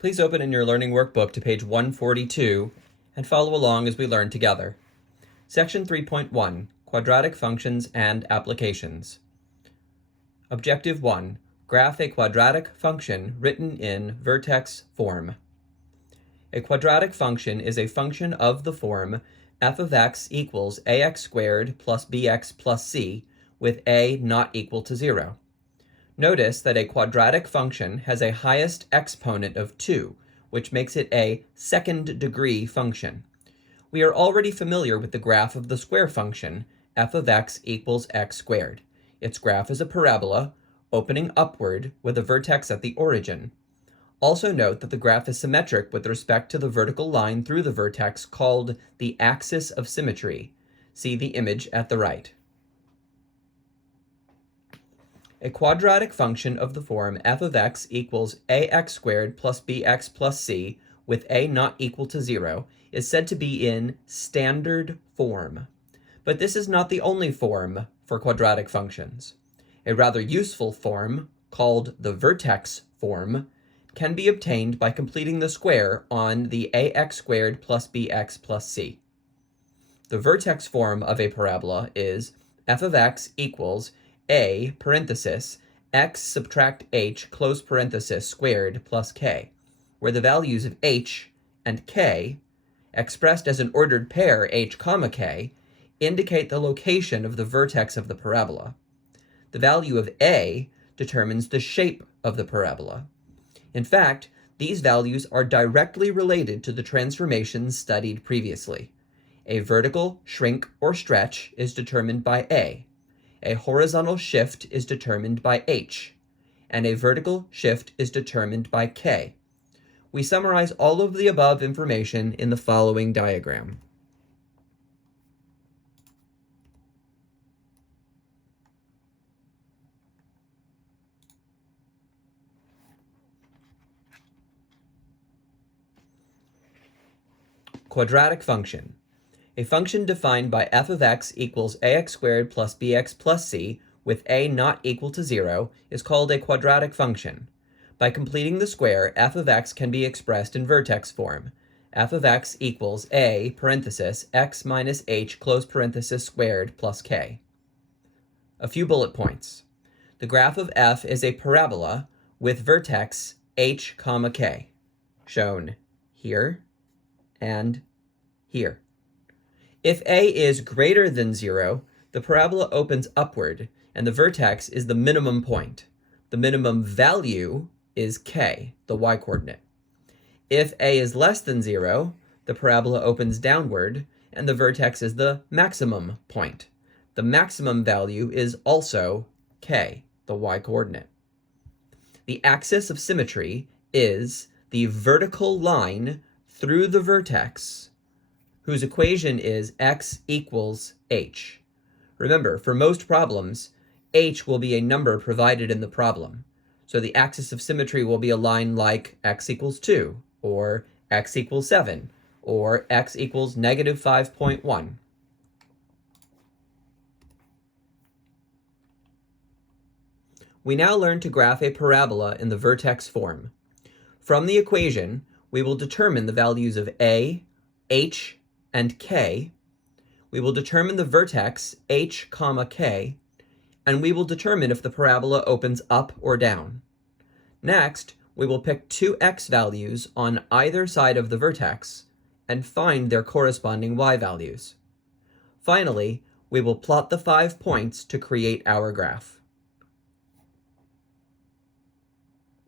Please open in your learning workbook to page 142 and follow along as we learn together. Section 3.1, Quadratic Functions and Applications. Objective 1, graph a quadratic function written in vertex form. A quadratic function is a function of the form f of x equals ax squared plus bx plus c, with a not equal to 0. Notice that a quadratic function has a highest exponent of 2, which makes it a second-degree function. We are already familiar with the graph of the square function, f of x equals x squared. Its graph is a parabola, opening upward with a vertex at the origin. Also note that the graph is symmetric with respect to the vertical line through the vertex called the axis of symmetry. See the image at the right. A quadratic function of the form f of x equals ax squared plus bx plus c, with a not equal to 0, is said to be in standard form. But this is not the only form for quadratic functions. A rather useful form, called the vertex form, can be obtained by completing the square on the ax squared plus bx plus c. The vertex form of a parabola is f of x equals a parenthesis x subtract h close parenthesis squared plus k, where the values of h and k, expressed as an ordered pair h comma k, indicate the location of the vertex of the parabola. The value of a determines the shape of the parabola. In fact, these values are directly related to the transformations studied previously. A vertical shrink or stretch is determined by a horizontal shift is determined by h, and a vertical shift is determined by k. We summarize all of the above information in the following diagram. Quadratic function. A function defined by f of x equals ax squared plus bx plus c, with a not equal to 0, is called a quadratic function. By completing the square, f of x can be expressed in vertex form. F of x equals a parenthesis x minus h close parenthesis squared plus k. A few bullet points. The graph of f is a parabola with vertex h comma k, shown here and here. If a is greater than 0, the parabola opens upward, and the vertex is the minimum point. The minimum value is k, the y-coordinate. If a is less than 0, the parabola opens downward, and the vertex is the maximum point. The maximum value is also k, the y-coordinate. The axis of symmetry is the vertical line through the vertex, whose equation is x equals h. Remember, for most problems, h will be a number provided in the problem. So the axis of symmetry will be a line like x equals 2, or x equals 7, or x equals negative 5.1. We now learn to graph a parabola in the vertex form. From the equation, we will determine the values of a, h, and k. We will determine the vertex h comma k, and we will determine if the parabola opens up or down. Next, we will pick two x values on either side of the vertex and find their corresponding y values. Finally, we will plot the 5 points to create our graph.